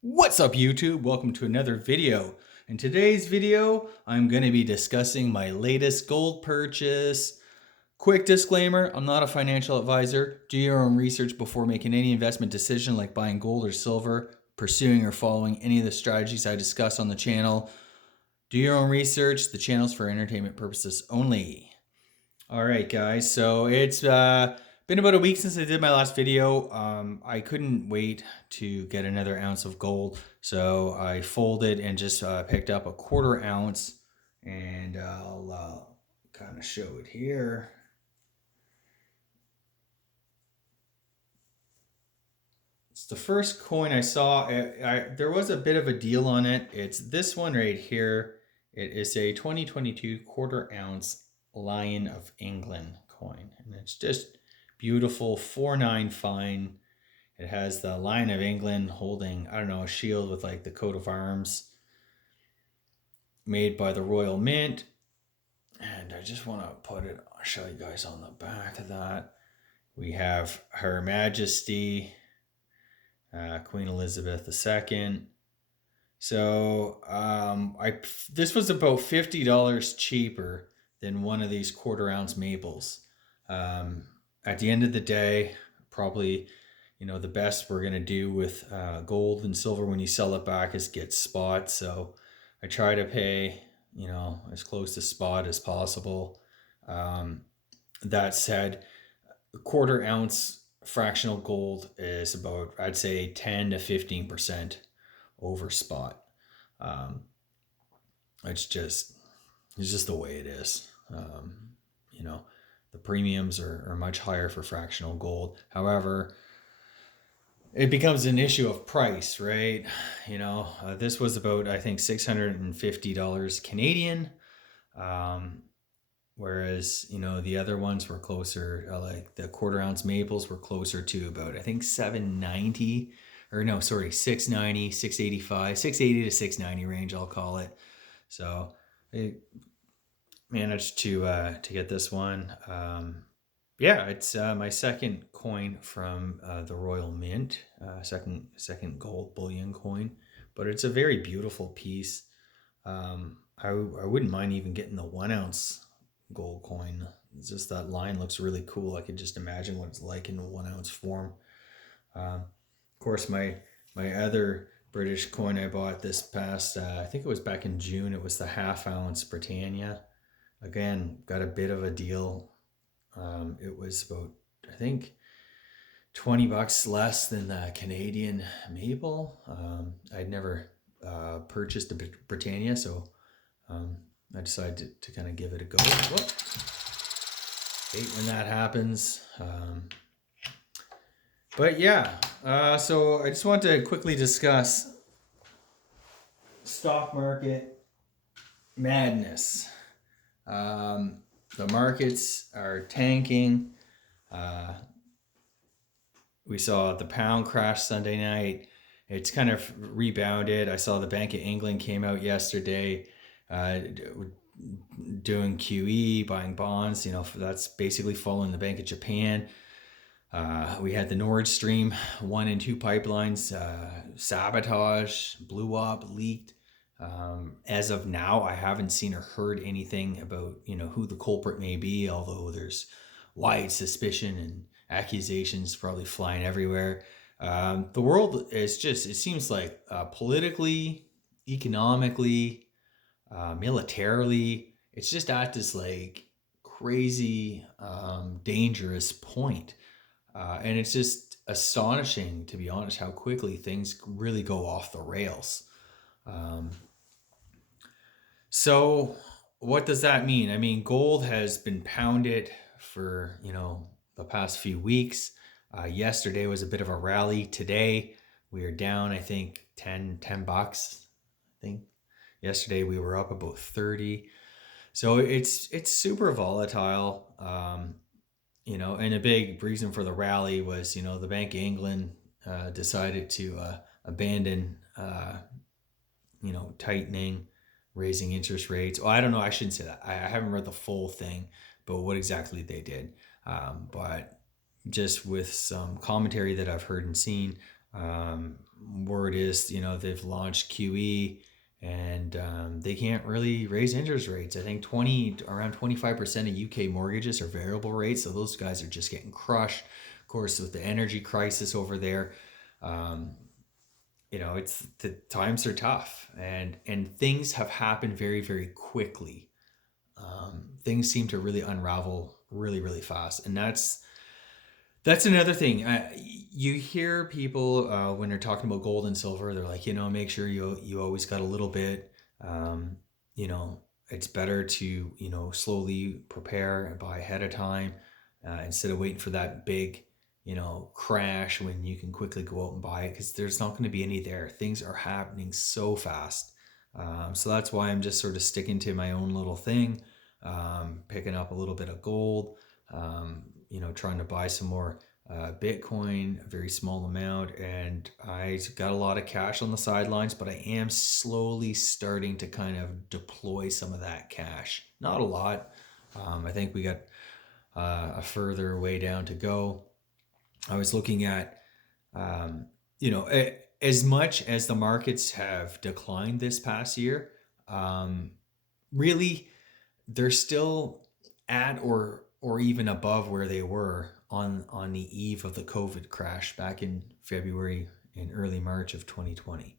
What's up YouTube? Welcome to another video. In today's video, I'm going to be discussing my latest gold purchase. Quick disclaimer, I'm not a financial advisor. Do your own research before making any investment decision like buying gold or silver, pursuing or following any of the strategies I discuss on the channel. Do your own research. The channel's for entertainment purposes only. All right, guys. So it's been about a week since I did my last video. I couldn't wait to get another ounce of gold, so I folded and just picked up a quarter ounce, and I'll kind of show it here. It's the first coin I saw. There was a bit of a deal on it. It's this one right here. It is a 2022 quarter ounce Lion of England coin, and it's just beautiful 4-9 fine. It has the Lion of England holding, I don't know, a shield with like the coat of arms made by the Royal Mint. And I just want to put it, I'll show you guys on the back of that. We have Her Majesty, Queen Elizabeth II. So this was about $50 cheaper than one of these quarter ounce maples. At the end of the day, probably, the best we're gonna do with gold and silver when you sell it back is get spot. So I try to pay, as close to spot as possible. That said, a quarter ounce fractional gold is about, I'd say, 10 to 15% over spot. Um, it's just the way it is. You know, the premiums are much higher for fractional gold. However, it becomes an issue of price, right? This was about, I think, $650 Canadian. Whereas, the other ones were closer, like the quarter ounce maples were closer to about, I think, 790, or no, sorry, 690, 685, 680 to 690 range, I'll call it. So I managed to get this one. Yeah, it's my second coin from the Royal Mint, second gold bullion coin, but it's a very beautiful piece. I wouldn't mind even getting the 1 ounce gold coin. It's just that line looks really cool. I could just imagine what it's like in a 1 ounce form. Of course, my other British coin I bought this past, I think it was back in June. It was the ½ ounce Britannia. Again, got a bit of a deal. It was about, I think, $20 less than the Canadian maple. I'd never purchased a Britannia, so I decided to kind of give it a go. Whoop. Hate when that happens. But yeah, so I just want to quickly discuss stock market madness. The markets are tanking. We saw the pound crash Sunday night. It's kind of rebounded. I saw the Bank of England came out yesterday doing QE, buying bonds. That's basically following the Bank of Japan. We had the Nord Stream 1 and 2 pipelines sabotage, blew up, leaked. As of now, I haven't seen or heard anything about, who the culprit may be, although there's wide suspicion and accusations probably flying everywhere. The world is just, it seems like politically, economically, militarily, it's just at this like crazy, dangerous point. And it's just astonishing, to be honest, how quickly things really go off the rails. So what does that mean? I mean, gold has been pounded for, the past few weeks. Yesterday was a bit of a rally. Today we are down, I think, 10 bucks. I think yesterday we were up about 30. So it's super volatile. And a big reason for the rally was, the Bank of England decided to abandon, tightening, raising interest rates. Oh, I don't know. I shouldn't say that. I haven't read the full thing, but what exactly they did. But just with some commentary that I've heard and seen, word is, they've launched QE, and they can't really raise interest rates. I think around 25% of UK mortgages are variable rates, so those guys are just getting crushed. Of course, with the energy crisis over there, um, it's the times are tough, and things have happened very, very quickly. Things seem to really unravel really, really fast, and that's another thing. You hear people when they're talking about gold and silver, they're like, make sure you always got a little bit. Um, you know, it's better to slowly prepare and buy ahead of time instead of waiting for that big crash when you can quickly go out and buy it, because there's not going to be any there. Things are happening so fast. So that's why I'm just sort of sticking to my own little thing, picking up a little bit of gold, trying to buy some more Bitcoin, a very small amount, and I got a lot of cash on the sidelines, but I am slowly starting to kind of deploy some of that cash. Not a lot. I think we got a further way down to go. I was looking at, um, as much as the markets have declined this past year, um, really they're still at or even above where they were on the eve of the COVID crash back in February and early March of 2020.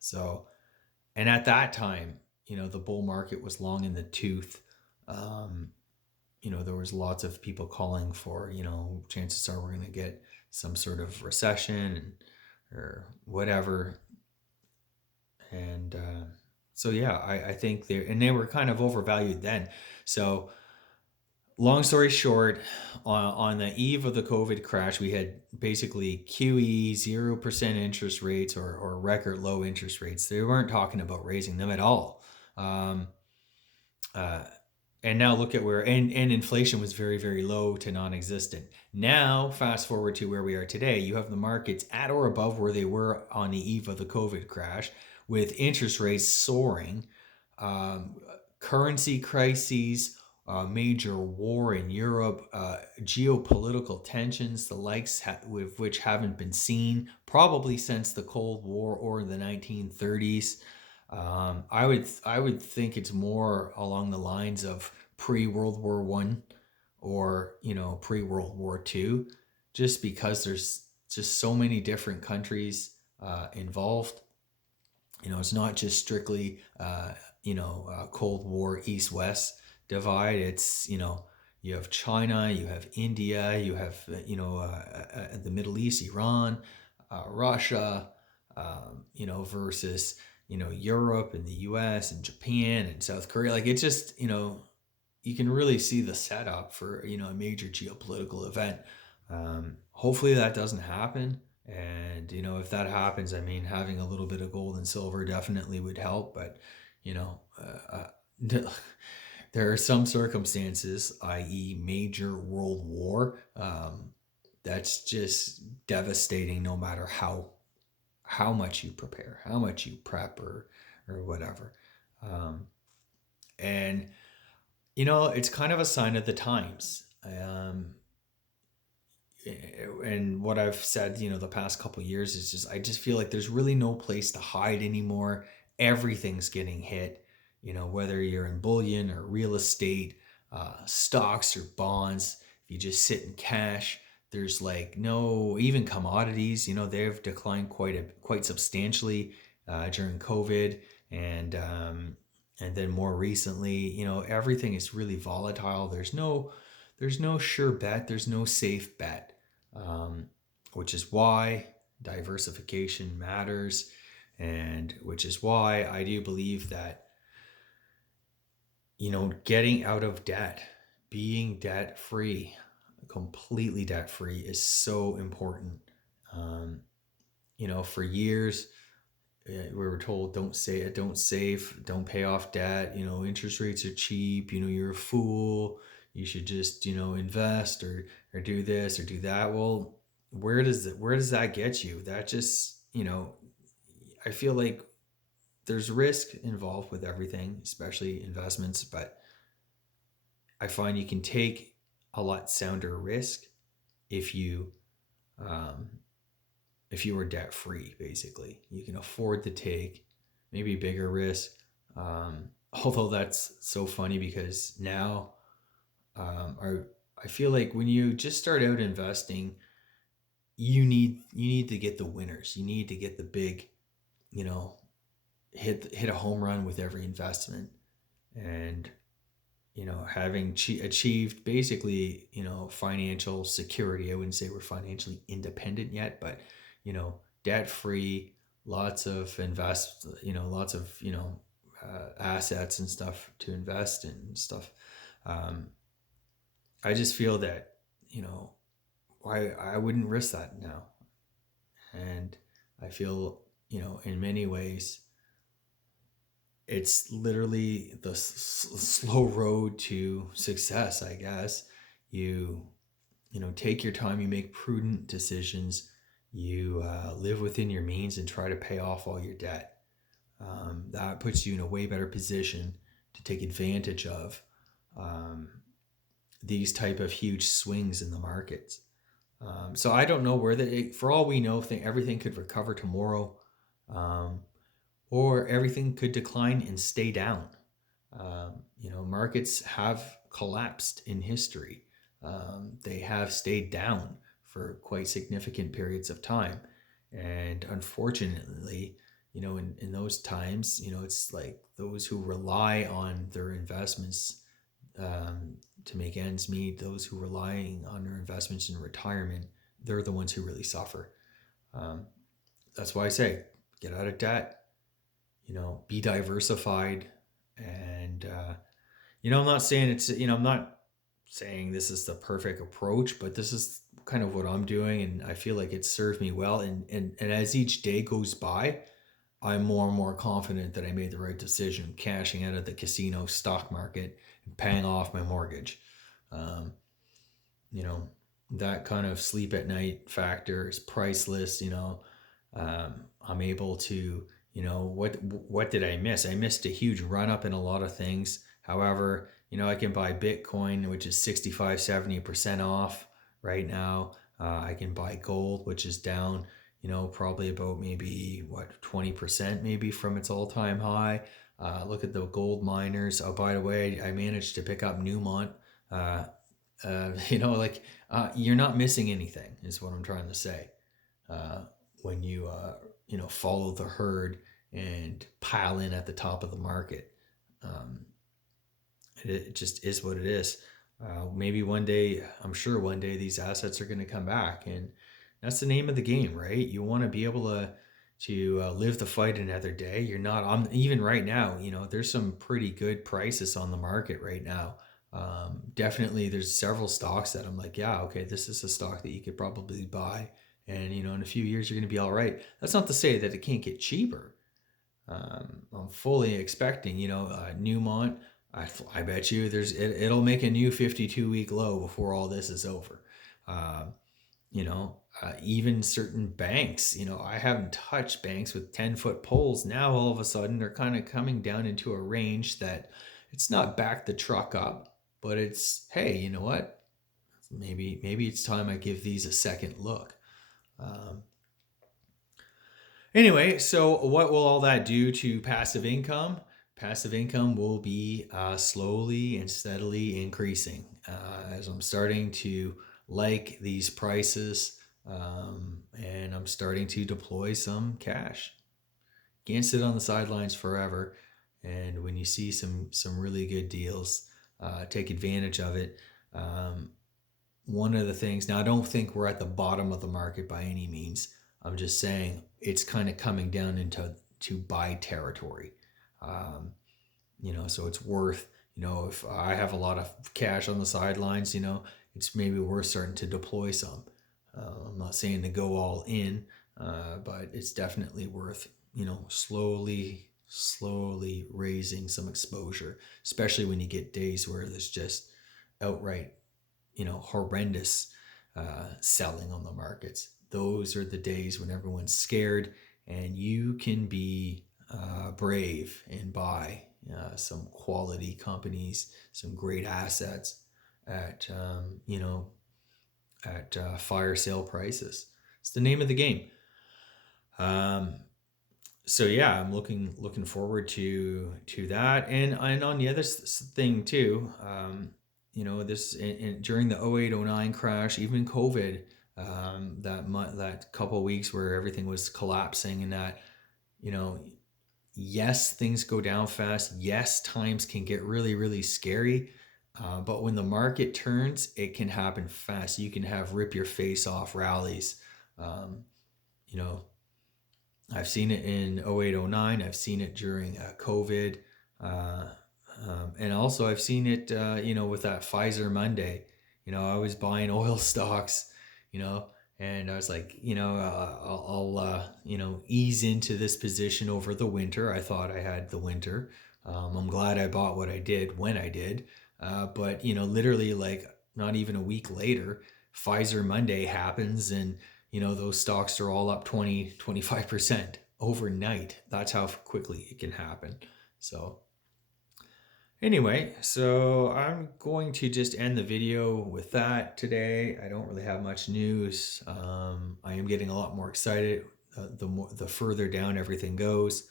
So, and at that time, the bull market was long in the tooth. Um, there was lots of people calling for, chances are we're going to get some sort of recession or whatever. And so, yeah, I think they were kind of overvalued then. So, long story short, on the eve of the COVID crash, we had basically QE, 0% interest rates, or record low interest rates. They weren't talking about raising them at all. Um, uh, and now look at and inflation was very, very low to non-existent. Now, fast forward to where we are today, you have the markets at or above where they were on the eve of the COVID crash, with interest rates soaring, um, currency crises, major war in Europe, geopolitical tensions, the likes with which haven't been seen probably since the Cold War or the 1930s. I would think it's more along the lines of pre World War One, or pre World War Two, just because there's just so many different countries involved. It's not just strictly Cold War East West divide. It's you have China, you have India, you have the Middle East, Iran, Russia, versus Europe and the U.S. and Japan and South Korea. Like, it's just you can really see the setup for a major geopolitical event. Hopefully that doesn't happen. And if that happens, I mean, having a little bit of gold and silver definitely would help. But you know, there are some circumstances, i.e., major world war, that's just devastating. No matter how much you prepare, how much you prep, or whatever. Um, and it's kind of a sign of the times. And what I've said, the past couple of years is just, I just feel like there's really no place to hide anymore. Everything's getting hit, whether you're in bullion or real estate, stocks or bonds. If you just sit in cash, there's like no, even commodities, they've declined quite substantially during COVID. And then more recently, everything is really volatile. There's no sure bet. There's no safe bet, um, which is why diversification matters, and which is why I do believe that getting out of debt, being debt free, completely debt free, is so important. Um, for years, we were told, don't say it, don't save, don't pay off debt. Interest rates are cheap. You're a fool. You should just invest, or do this or do that. Well, where does that get you? That just I feel like there's risk involved with everything, especially investments. But I find you can take a lot sounder risk if you um, if you were debt free, basically. You can afford to take maybe bigger risk. Although that's so funny because now, our, I feel like when you just start out investing, you need to get the winners. You need to get the big, you know, hit a home run with every investment, and having achieved basically financial security. I wouldn't say we're financially independent yet, but debt free, lots of lots of assets and stuff to invest in and stuff. um, I just feel that why I wouldn't risk that now. And I feel in many ways it's literally the slow road to success, I guess. You take your time, you make prudent decisions, you live within your means and try to pay off all your debt. That puts you in a way better position to take advantage of um, these type of huge swings in the markets. So I don't know where for all we know, everything could recover tomorrow, um, or everything could decline and stay down. Markets have collapsed in history. They have stayed down for quite significant periods of time. And unfortunately, in those times, it's like those who rely on their investments to make ends meet, those who relying on their investments in retirement, they're the ones who really suffer. Um, that's why I say get out of debt, be diversified. And I'm not saying I'm not saying this is the perfect approach, but this is kind of what I'm doing, and I feel like it served me well. And as each day goes by, I'm more and more confident that I made the right decision, cashing out of the casino stock market and paying off my mortgage. Um, you know, that kind of sleep at night factor is priceless. I'm able to, what did I miss? I missed a huge run up in a lot of things. However, I can buy Bitcoin, which is 65, 70% off right now. I can buy gold, which is down, probably about maybe 20% maybe from its all time high. Look at the gold miners. Oh, by the way, I managed to pick up Newmont. Uh, you're not missing anything, is what I'm trying to say. Uh, when you follow the herd and pile in at the top of the market, um, it just is what it is. Maybe one day, I'm sure one day these assets are going to come back, and that's the name of the game, right? You want to be able to live the fight another day. You're not. I'm even right now. There's some pretty good prices on the market right now. Definitely, there's several stocks that I'm like, yeah, okay, this is a stock that you could probably buy, and in a few years you're going to be all right. That's not to say that it can't get cheaper. I'm fully expecting, Newmont. I bet you it'll make a new 52-week low before all this is over. Uh, Even certain banks, I haven't touched banks with 10-foot poles. Now all of a sudden they're kind of coming down into a range that it's not back the truck up, but it's, hey, you know what? Maybe it's time I give these a second look. Um, Anyway, so what will all that do to passive income? Passive income will be slowly and steadily increasing as I'm starting to like these prices, and I'm starting to deploy some cash. Can't sit on the sidelines forever, and when you see some really good deals, take advantage of it. Um, One of the things, now I don't think we're at the bottom of the market by any means. I'm just saying it's kind of coming down into buy territory. Um, so it's worth, if I have a lot of cash on the sidelines, it's maybe worth starting to deploy some. I'm not saying to go all in, but it's definitely worth, slowly raising some exposure, especially when you get days where there's just outright horrendous selling on the markets. Those are the days when everyone's scared, and you can be brave and buy some quality companies, some great assets at at fire sale prices. It's the name of the game. Um, so yeah, I'm looking forward to that. And on the other thing too, this during the 0809 crash, even COVID, that couple of weeks where everything was collapsing, and that, you know, yes, things go down fast. Yes, times can get really, really scary. But when the market turns, it can happen fast. You can have rip your face off rallies. Um, you know, I've seen it in 0809. I've seen it during COVID. Uh, and also I've seen it, with that Pfizer Monday. I was buying oil stocks, you know, and I was like, I'll ease into this position over the winter. I thought I had the winter. I'm glad I bought what I did when I did. But, literally like not even a week later, Pfizer Monday happens, and those stocks are all up 20-25% overnight. That's how quickly it can happen. So anyway, so I'm going to just end the video with that today. I don't really have much news. I am getting a lot more excited the further down everything goes.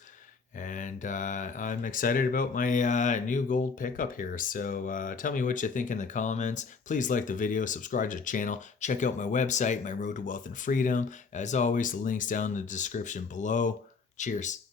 And I'm excited about my new gold pickup here. So tell me what you think in the comments. Please like the video, subscribe to the channel, check out my website, My Road to Wealth and Freedom. As always, the link's down in the description below. Cheers.